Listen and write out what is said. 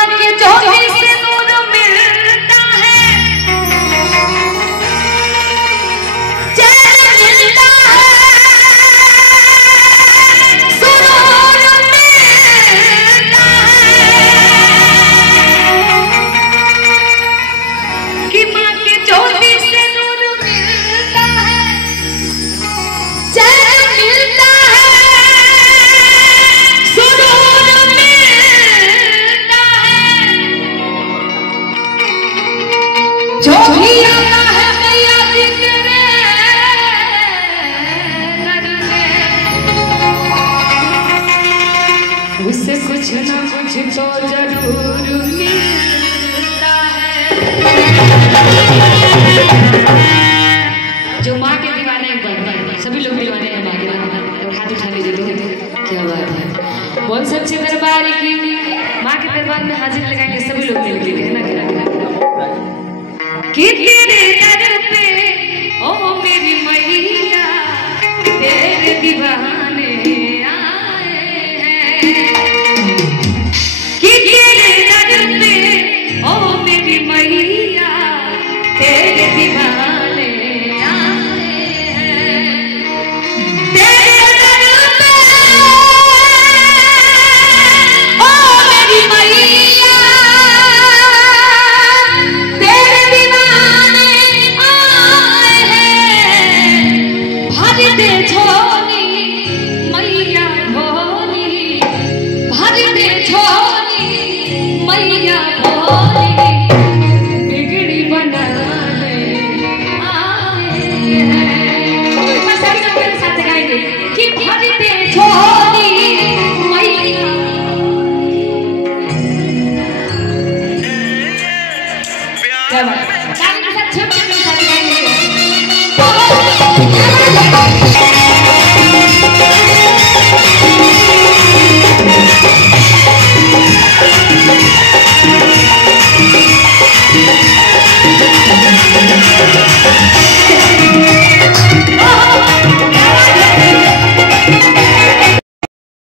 माँ के झोली से नूर मिलता है, चैन मिलता है, सुरूर मिलता है कि माँ के झोली से नूर मिलता है, चैन मिलता है, सुरूर मिलता है। जो भी आता है मैया जी तेरे घर में, उससे कुछ ना कुछ तो जरूर मिलता है। जो माँ के दीवाने हैं, सभी लोग दीवाने हैं माँ के दीवाने, हाथ उठा लीजिए तो क्या बात है। बोल सच्चे दरबार की, माँ के दरबार में हाजिर लगाएंगे सभी लोग मिलके, है ना कि तेरे दर पे ओ मेरी मैया तेरे दीवाने आए हैं, कि तेरे दर पे ओ मेरी मैया तेरे दीवाने आए हैं। तेरे दर पे ओ मेरी मैया तेरे दीवाने आए हैं। भर दे झोली मैया भोली, भर दे झोली मैया भोली, बिगड़ी बनाने आए हैं। मैं सभी लोग मेरे साथ गाएंगे कि भर दे झोली मैया। क्या बात है? गाने के साथ छोटे